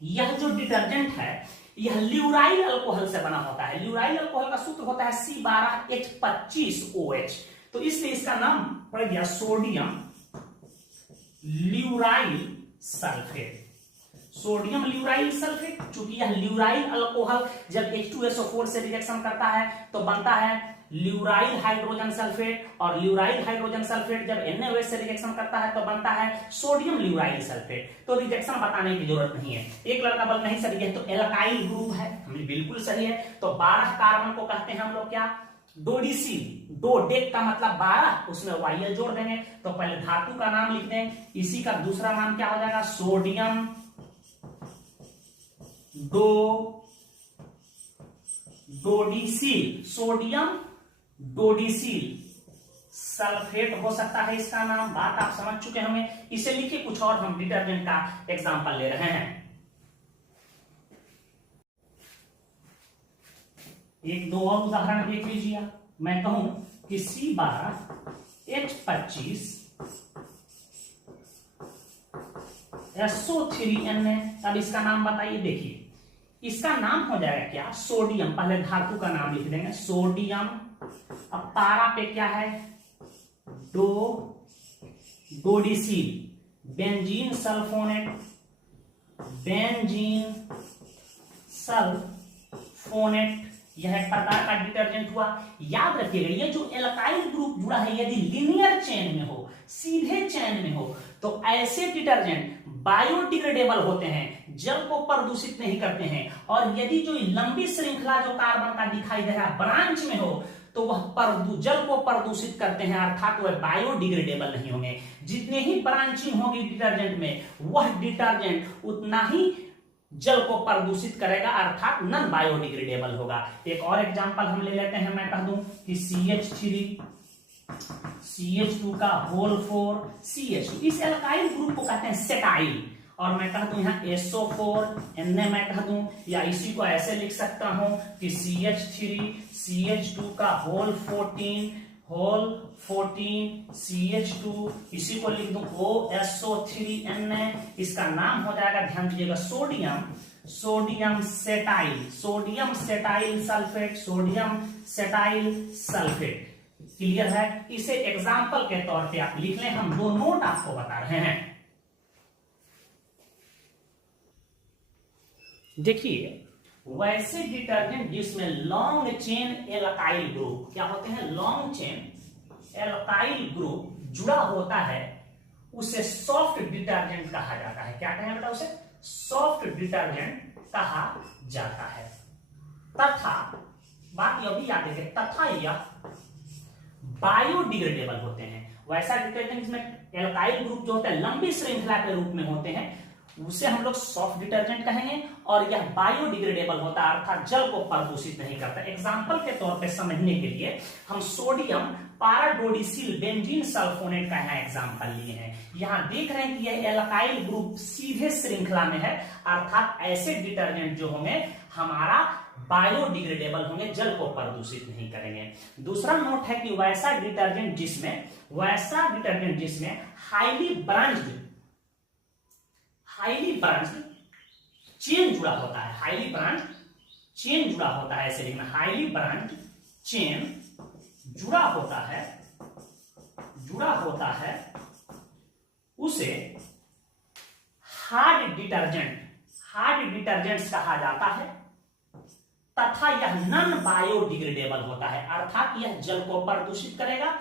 यह जो डिटर्जेंट है यह ल्यूराइल अल्कोहल से बना होता है। ल्यूराइल अल्कोहल का सूत्र होता है C12H25OH, तो इसलिए इसका नाम पड़ गया sodium lauryl sulphate. Sodium lauryl sulphate, चूंकि यह ल्यूराइल अल्कोहल जब H2SO4 से रिएक्शन करता है तो बनता है ल्यूराइल हाइड्रोजन सल्फेट, और ल्यूराइल हाइड्रोजन सल्फेट जब NaOH से रिएक्शन करता है तो बनता है सोडियम ल्यूराइल सल्फेट। तो रिएक्शन बताने की जरूरत नहीं है। एक लड़का बोल नहीं सर ये तो एल्काइल ग्रुप है, हमें बिल्कुल सही है। तो 12 कार्बन को कहते हैं हम लोग क्या, डोडिसिल। डोडेक का मतलब 12, उसमें YL जोड़ देंगे। तो पहले धातु का नाम लिख दें, इसी का दूसरा नाम क्या हो जाएगा, सोडियम डोडिसिल। सोडियम डोडिसिल सल्फेट हो सकता है इसका नाम। बात आप समझ चुके होंगे। इसे लिखिए कुछ और, हम डिटर्जेंट का एग्जांपल ले रहे हैं। एक दो और उदाहरण देख लीजिए। मैं कहूं कि C12H25SO3Na, अब इसका नाम बताइए। देखिए इसका नाम हो जाएगा क्या, सोडियम। पहले धातु का नाम लिख देंगे सोडियम, अब पारा पे क्या है, डोडिसिल, बेंजीन सल्फोनेट, बेंजीन सल्फोनेट, यह एक प्रकार का डिटर्जेंट हुआ। याद रखिएगा ये जो एल्काइल ग्रुप जुड़ा है यदि लीनियर चेन में हो, सीधे चेन में हो, तो ऐसे डिटर्जेंट बायोडिग्रेडेबल होते हैं, जल को प्रदूषित नहीं करते हैं। और यदि जो लंबी श्रृंखला जो कार्बन का दिखाई दे रहा है ब्रांच में हो, तो वह जल को प्रदूषित करते हैं, अर्थात वह बायोडिग्रेडेबल नहीं होंगे। जितने ही ब्रांचिंग होगी डिटर्जेंट में, वह डिटर्जेंट उतना ही जल को प्रदूषित करेगा, अर्थात नॉन बायोडिग्रेडेबल होगा। एक और एग्जांपल हम ले लेते हैं। मैं कह दूं कि CH3 CH2 का होल 4 CH2, इस एल्काइल ग्रुप को कहते हैं सेटाइल। और मैं कह दूं यहाँ SO4 Na मैं कह दूं, या इसी को ऐसे लिख सकता हूं कि CH3 CH2 का होल 14 CH2, इसी को लिख दूं OSO3Na, इसका नाम हो जाएगा, ध्यान दीजिएगा, सोडियम सेटाइल सल्फेट। क्लियर है। इसे एग्जांपल के तौर पे आप लिख लें, हम दो नोट आपको बता रहे हैं। देखिए वैसे डिटर्जेंट जिसमें लॉन्ग चेन एल्काइल ग्रुप, क्या होते हैं, लॉन्ग चेन एल्काइल ग्रुप जुड़ा होता है, उसे सॉफ्ट डिटर्जेंट कहा जाता है। क्या कहें बेटा, उसे सॉफ्ट डिटर्जेंट कहा जाता है। तथा बात यह भी याद रखें, तथा यह बायोडिग्रेडेबल होते हैं। वैसा डिटर्जेंट जिसमें एल्काइल ग्रुप जो होता है लंबी श्रृंखला के रूप में होते हैं, उसे हम लोग सॉफ्ट डिटर्जेंट कहेंगे। और यह बायोडिग्रेडेबल होता है, अर्थात जल को प्रदूषित नहीं करता। एग्जांपल के तौर पे समझने के लिए हम सोडियम पाराडोडिसिल बेंजीन सल्फोनेट का यहाँ एग्जांपल लिए हैं। यहाँ देख रहे हैं कि यह एल्काइल ग्रुप सीधे श्रृंखला में है, अर्थात ऐसे डिटर्जेंट जो होंगे हमारा बायोडिग्रेडेबल होंगे, जल को प्रदूषित नहीं करेंगे। दूसरा नोट है कि वैसा डिटर्जेंट जिसमें हाईली ब्रांच्ड चेन जुड़ा होता है, हाईली ब्रांच चेन जुड़ा होता है, ऐसे लिखना, हाईली ब्रांच चेन जुड़ा होता है, उसे हार्ड डिटर्जेंट्स कहा जाता है। तथा यह नॉन बायोडिग्रेडेबल होता है, अर्थात यह जल को प्रदूषित करेगा।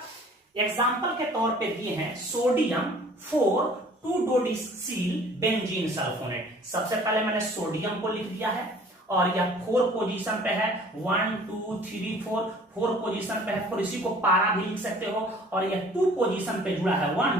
एग्जाम्पल के तौर पे दिए हैं सोडियम 4,2-डोडिसिल बेंजीन सल्फोनेट। सबसे पहले मैंने सोडियम को लिख दिया है और यह 4 पोजीशन पे है, 1 2 3 4 पोजीशन पे है। फिर इसी को पारा भी लिख सकते हो। और यह 2 पोजीशन पे जुड़ा है, 1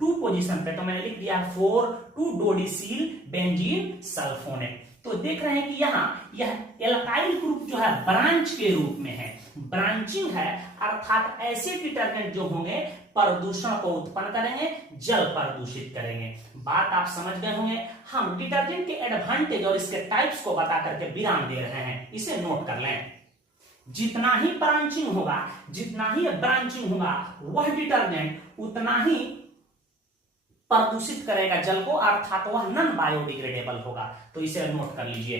2 पोजीशन पे, तो मैंने लिख दिया 4,2-डोडिसिल बेंजीन सल्फोनेट। तो देख रहे हैं कि यहाँ यह एल्काइल ग्रुप जो है ब्रांच के रूप में है, ब्रांचिंग है, अर्थात ऐसे डिटर्जेंट जो होंगे प्रदूषण को उत्पन्न करेंगे, जल प्रदूषित करेंगे। बात आप समझ गए होंगे। हम डिटर्जेंट के एडवांटेज और इसके टाइप्स को बता करके विराम दे रहे हैं, इसे नोट कर लें। जितना ही ब्रांचिंग होगा वह डिटर्जेंट उतना ही प्रदूषित करेगा जल को, अर्थात वह नॉन बायोडिग्रेडेबल होगा। तो इसे नोट कर लीजिए।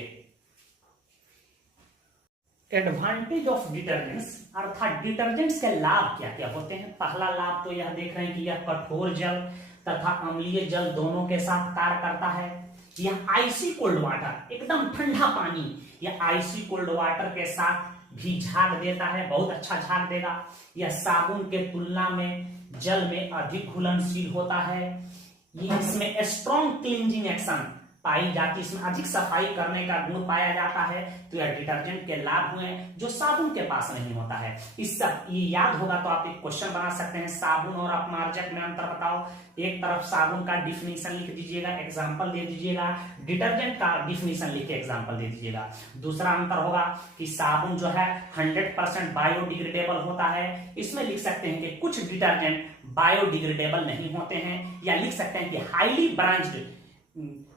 एडवांटेज ऑफ डिटर्जेंट्स अर्थात डिटर्जेंट्स के लाभ क्या क्या होते हैं। पहला लाभ तो यह देख रहे हैं कि यह कठोर जल तथा अम्लीय जल दोनों के साथ कार्य करता है। यह आइसी कोल्ड वाटर, एकदम ठंडा पानी, यह आइसी कोल्ड वाटर के साथ भी झाग देता है, बहुत अच्छा झाग देगा। यह साबुन के तुलना में जल में अधिक घुलनशील होता है। इसमें स्ट्रॉन्ग क्लींजिंग एक्शन पाई जाती है, इसमें अधिक सफाई करने का गुण पाया जाता है। तो यह डिटर्जेंट के लाभ हुए जो साबुन के पास नहीं होता है। इस सब ये याद होगा तो आप एक क्वेश्चन बना सकते हैं, साबुन और अपमार्जक में अंतर बताओ। एक तरफ साबुन का डिफिनीशन लिख दीजिएगा, एग्जांपल दे दीजिएगा, डिटर्जेंट का डिफिनीशन लिख के एग्जांपल दे दीजिएगा। दूसरा अंतर होगा कि साबुन जो है 100% बायोडिग्रेडेबल होता है। इसमें लिख सकते हैं कि कुछ डिटर्जेंट बायोडिग्रेडेबल नहीं होते हैं, या लिख सकते हैं कि हाईली ब्रांच्ड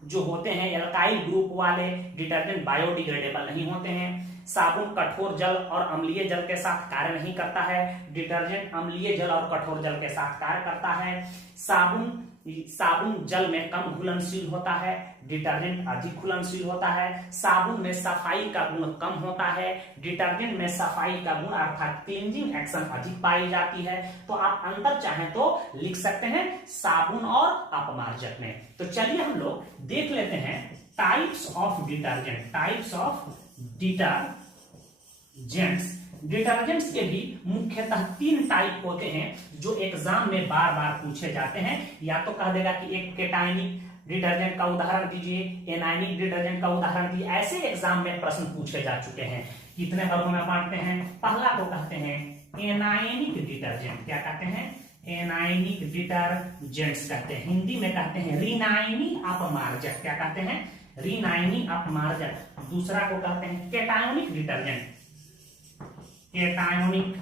जो होते हैं एल्काइल ग्रुप वाले डिटर्जेंट बायोडिग्रेडेबल नहीं होते हैं। साबुन कठोर जल और अम्लीय जल के साथ कार्य नहीं करता है, डिटर्जेंट अम्लीय जल और कठोर जल के साथ कार्य करता है। साबुन जल में कम घुलनशील होता है, डिटर्जेंट अधिक घुलनशील होता है। साबुन में सफाई का गुण कम होता है, डिटर्जेंट में सफाई का गुण अर्थात क्लींजिंग एक्शन अधिक पाई जाती है। तो आप अंतर चाहें तो लिख सकते हैं साबुन और अपमार्जक में। तो चलिए हम लोग देख लेते हैं types of detergent, types of detergents. Detergents के भी मुख्यतः 3 टाइप होते हैं जो एग्जाम में बार बार पूछे जाते हैं। या तो कह देगा कि एक केटाइनिक डिटर्जेंट का उदाहरण दीजिए, एनायनिक डिटर्जेंट का उदाहरण दीजिए। ऐसे एग्जाम में प्रश्न पूछे जा चुके हैं। कितने वर्गों में बांटते हैं? पहला को कहते हैं एनायनिक डिटर्जेंट। क्या कहते हैं? एनायनिक डिटर्जेंट्स कहते हैं। हिंदी में कहते हैं रिनायनी अपमार्जक। क्या कहते हैं? रिनायनी अपमार्जक। दूसरा को कहते हैं केटायोनिक डिटर्जेंट, केटायोनिक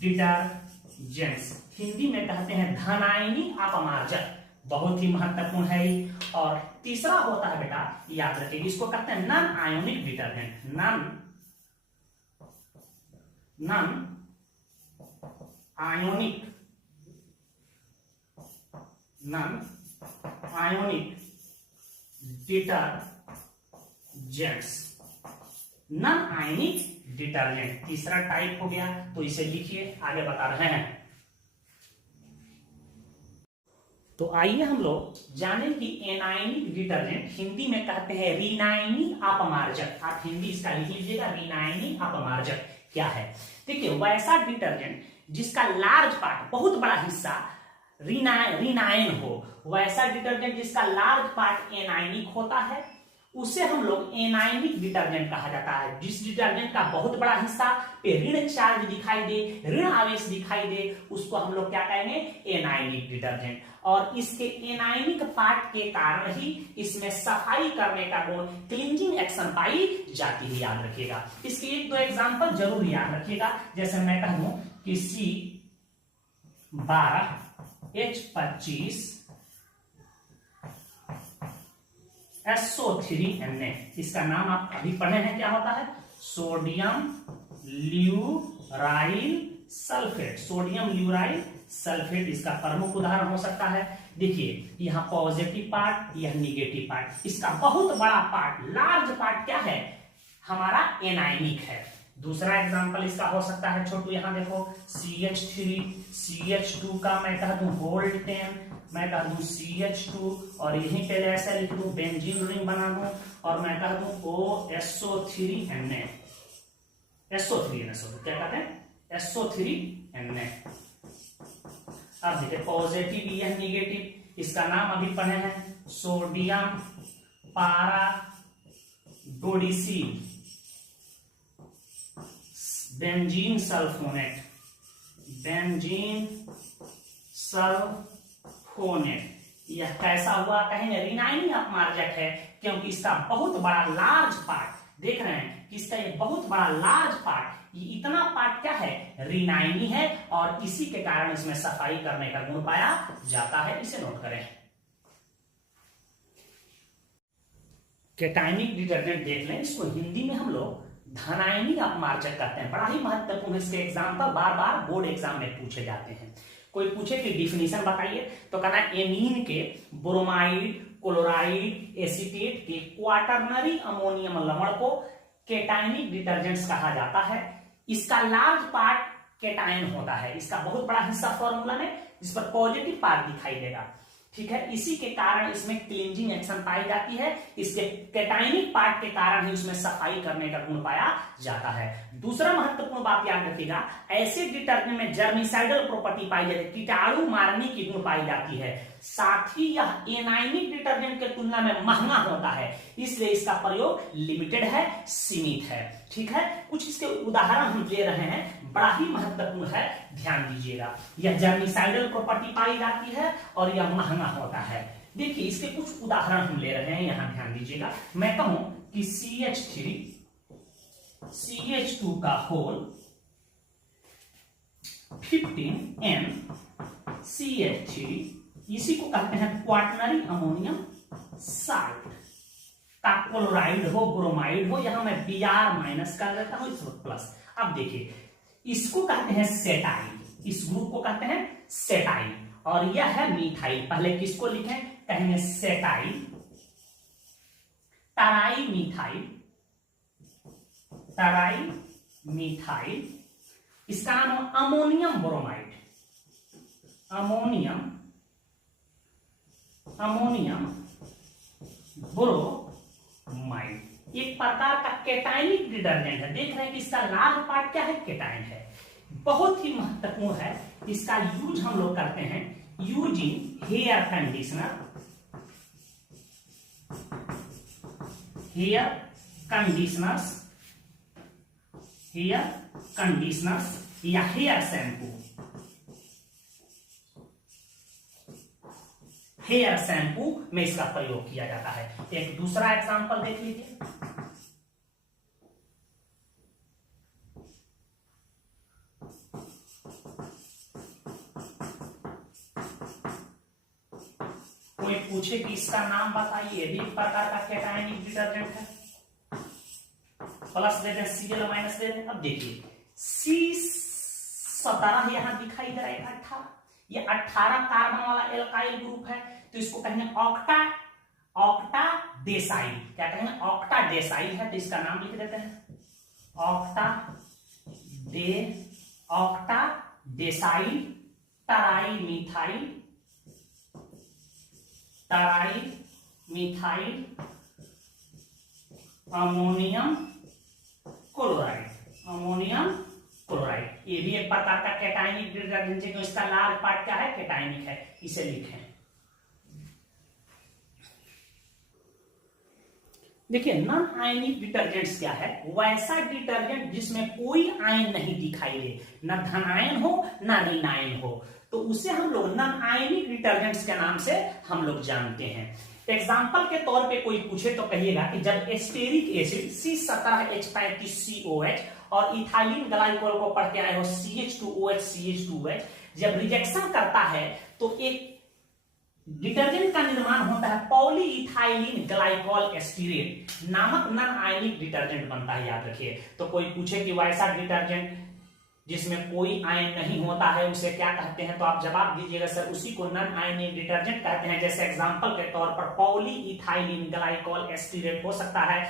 डिटर्जेंट्स। हिंदी में कहते हैं धनायनी अपमार्जक। बहुत ही महत्वपूर्ण है। और तीसरा होता है बेटा, याद रखिए, इसको कहते हैं non ionic detergent. Non ionic detergents. Non ionic detergent तीसरा टाइप हो गया। तो इसे लिखिए, आगे बता रहे हैं। तो आइए हम लोग जाने कि एनायनिक डिटर्जेंट हिंदी में कहते हैं रिनायनी अपमार्जक। आप हिंदी इसका लिख लीजिएगा, रिनायनी अपमार्जक क्या है। देखिए, वैसा डिटर्जेंट जिसका लार्ज पार्ट, बहुत बड़ा हिस्सा रिनायन हो, वैसा डिटर्जेंट जिसका लार्ज पार्ट एनायनिक होता है, उसे हम लोग एनायनिक डिटर्जेंट कहा जाता है। जिस डिटर्जेंट का बहुत बड़ा हिस्सा पे ऋण चार्ज दिखाई दे, ऋण आवेश दिखाई दे, उसको हम लोग क्या कहेंगे? Anionic detergent. और इसके एनायनिक पार्ट के कारण ही इसमें सफाई करने का गुण, क्लींजिंग एक्शन पाई जाती है। याद रखिएगा, इसके 1-2 एग्जांपल जरूर याद रखिएगा। जैसे मैं कहूं कि C12H25 SO3Na, इसका नाम आप अभी पढ़े हैं, क्या होता है? Sodium lauryl sulphate. Sodium lauryl sulphate इसका प्रमुख उदाहरण हो सकता है। देखिए, यहां पॉजिटिव पार्ट, यह निगेटिव पार्ट। इसका बहुत बड़ा पार्ट, लार्ज पार्ट क्या है? हमारा एनायनिक है। दूसरा एग्जांपल इसका हो सकता है छोटू, यहां देखो CH3, CH2 का मैं कह दूं गोल्ड 10, मैं कह दूं CH2 और यहीं पे ऐसे लिख दूं बेंजीन रिंग बना दूं और मैं कह दूं SO3Na। SO3Na, क्या कहते हैं? SO3Na। अब देखिए, पॉजिटिव, यह निगेटिव, इसका नाम अभी पढ़े हैं sodium paradodecyl benzene sulphonate. Benzene sulphonate यह कैसा हुआ? कहेंगे रिनायनी अपमार्जक है, क्योंकि इसका बहुत बड़ा लार्ज पार्ट, देख रहे हैं कि इसका एक बहुत बड़ा लार्ज पार्ट, ये इतना पार्ट क्या है? रिनायनी है, और इसी के कारण इसमें सफाई करने का गुण पाया जाता है। इसे नोट करें। केटायनिक डिटर्जेंट देख लें, इसको हिंदी में हम लोग धनायनी अपमार्जक कहते हैं। बड़ा ही महत्वपूर्ण, इसके एग्जाम्पल बार बार बोर्ड एग्जाम में पूछे जाते हैं। कोई पूछे कि डिफिनीशन बताइए, तो कहना एमीन के ब्रोमाइड, क्लोराइड, एसीटेट के क्वाटरनरी अमोनियम लवण को केटाइनिक डिटर्जेंट्स कहा जाता है। इसका लार्ज पार्ट केटायन होता है, इसका बहुत बड़ा हिस्सा फॉर्मूला में जिस पर पॉजिटिव पार्ट दिखाई देगा, ठीक है। इसी के कारण इसमें क्लींजिंग एक्शन पाई जाती है, इसके केटाइनिक पार्ट के कारण ही उसमें सफाई करने का गुण पाया जाता है। दूसरा महत्वपूर्ण बात याद रखिएगा, एसिड डिटर्जेंट में जर्मिसाइडल प्रॉपर्टी पाई जाती है, कीटाणु मारने की गुण पाई जाती है। साथ ही यह एनायनिक डिटर्जेंट के तुलना में महंगा होता है, इसलिए इसका प्रयोग लिमिटेड है, सीमित है, ठीक है। कुछ इसके उदाहरण हम ले रहे हैं, बड़ा ही महत्वपूर्ण है, ध्यान दीजिएगा। यह जर्मिसाइडल प्रॉपर्टी पाई जाती है और यह महंगा होता है। देखिए इसके कुछ उदाहरण हम ले रहे हैं, यहां ध्यान दीजिएगा। मैं कहूं कि CH3 CH2 का होल 15N CH3, इसी को कहते हैं क्वाटनरी अमोनियम साल्ट का क्लोराइड हो, ब्रोमाइड हो, यहां मैं Br माइनस कर देता हूं, इस प्लस। अब देखिए इसको कहते हैं सेटाइल, इस ग्रुप को कहते हैं सेटाइल, और यह है मिथाइल। पहले किसको लिखें, कहेंगे सेटाइल, टराई मिथाइल, टराई मिथाइल। इसका नाम अमोनियम ब्रोमाइड, अमोनियम ब्रोमाइड एक प्रकार का केटाइनिक डिटर्जेंट है। देख रहे हैं कि इसका लार्ज पार्ट क्या है, केटाइन है, बहुत ही महत्वपूर्ण है। इसका यूज हम लोग करते हैं using hair conditioner, hair conditioners या हेयर शैम्पू, हेयर शैम्पू में इसका प्रयोग किया जाता है। एक दूसरा एग्जांपल देख लीजिए, कोई पूछे कि इसका नाम बताइए, भी एक प्रकार का केटायनिक डिटर्जेंट है, प्लस दे दें, Cl माइनस दे दें। अब देखिए C17 यहां दिखाई दे रहा है, 18, ये 18 कार्बन वाला एल्काइल ग्रुप है, तो इसको कहेंगे ऑक्टा डेसाइल। क्या कहेंगे, ऑक्टा डेसाइल है, तो इसका नाम लिख देते हैं octa decyl try methyl ammonium chloride. ये भी एक प्रकार का केटायनिक डिटर्जेंट है, इसका लार्ज पार्ट क्या है, केटायनिक है, इसे लिखें। देखिए नॉन आयनिक डिटर्जेंट्स क्या है, वैसा डिटर्जेंट जिसमें कोई आयन नहीं दिखाई दे, न धनायन हो न ऋणायन हो, तो उसे हम लोग नॉन आयनिक डिटर्जेंट्स के नाम से हम लोग जानते हैं। एग्जाम्पल के तौर पे कोई पूछे तो कहिएगा कि जब एस्टेरिक एसिड C17H35COH और इथाइलिन ग्लाइकोल को पढ़ के आए हो CH2OH, जब रिजेक्शन करता है तो एक डिटर्जेंट का निर्माण होता है, पॉलीइथाइलिन ग्लाइकोल एस्टीरेट नामक नॉन आयनिक डिटर्जेंट बनता है, याद रखिए। तो कोई पूछे कि वैसा डिटर्जेंट जिसमें कोई आयन नहीं होता है उसे क्या कहते हैं, तो आप जवाब दीजिएगा सर उसी को नॉन आयनिक डिटर्जेंट कहते हैं। जैसे एग्जांपल के तौर पर पॉलीइथाइलिन ग्लाइकोल एस्टीरेट हो सकता है।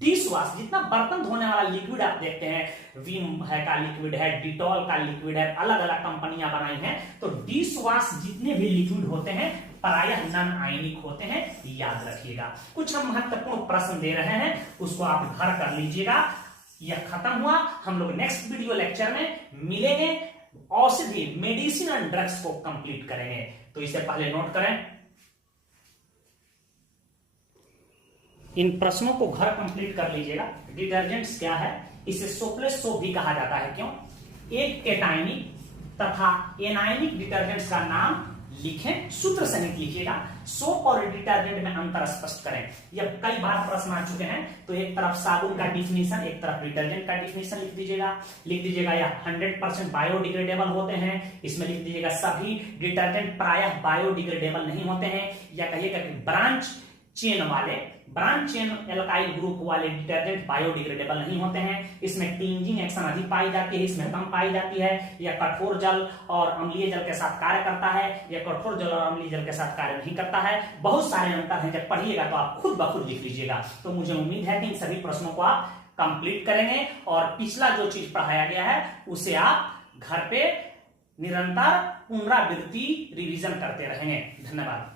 डिश वॉश, जितना बर्तन धोने वाला लिक्विड आप देखते हैं, विम है का लिक्विड है, डिटॉल का लिक्विड है, अलग अलग कंपनियां बनाई हैं, तो डिश वॉश जितने भी लिक्विड होते हैं प्रायः नॉन आयनिक होते हैं, याद रखिएगा। कुछ हम महत्वपूर्ण प्रश्न दे रहे हैं, उसको आप घर कर लीजिएगा। यह खत्म हुआ, हम लोग नेक्स्ट वीडियो लेक्चर में मिलेंगे, औषधि मेडिसिन एंड ड्रग्स को कंप्लीट करेंगे। तो इसे पहले नोट करें, इन प्रश्नों को घर कंप्लीट कर लीजिएगा। डिटर्जेंट्स क्या है, इसे सोपलेस सोप भी कहा जाता है, क्यों? एक केटायनिक तथा एनायनिक डिटर्जेंट्स का नाम लिखें, सूत्र सहित लिखिएगा। सोप और डिटर्जेंट में अंतर स्पष्ट करें। यह कई बार प्रश्न आ चुके हैं, तो एक तरफ साबुन का डिफिनीशन, एक तरफ डिटर्जेंट का डिफिनीशन लिख दीजिएगा। यह 100% बायोडिग्रेडेबल होते हैं, इसमें लिख दीजिएगा सभी डिटर्जेंट प्रायः बायोडिग्रेडेबल नहीं होते हैं, या कहिएगा कि ब्रांच चेन एल्काइल ग्रुप वाले डिटर्जेंट बायोडिग्रेडेबल नहीं होते हैं। इसमें क्लींजिंग एक्शन अधिक पाई जाती है, इसमें कम पाई जाती है। यह कठोर जल और अम्लीय जल के साथ कार्य करता है, यह कठोर जल और अम्लीय जल के साथ कार्य नहीं करता है। बहुत सारे अंतर हैं, जब पढ़िएगा तो आप खुद ब खुद लिख लीजिएगा। तो मुझे उम्मीद है कि इन सभी प्रश्नों को आप कंप्लीट करेंगे और पिछला जो चीज पढ़ाया गया है उसे आप घर पे निरंतर पुनरावृत्ति रिवीजन करते रहेंगे। धन्यवाद।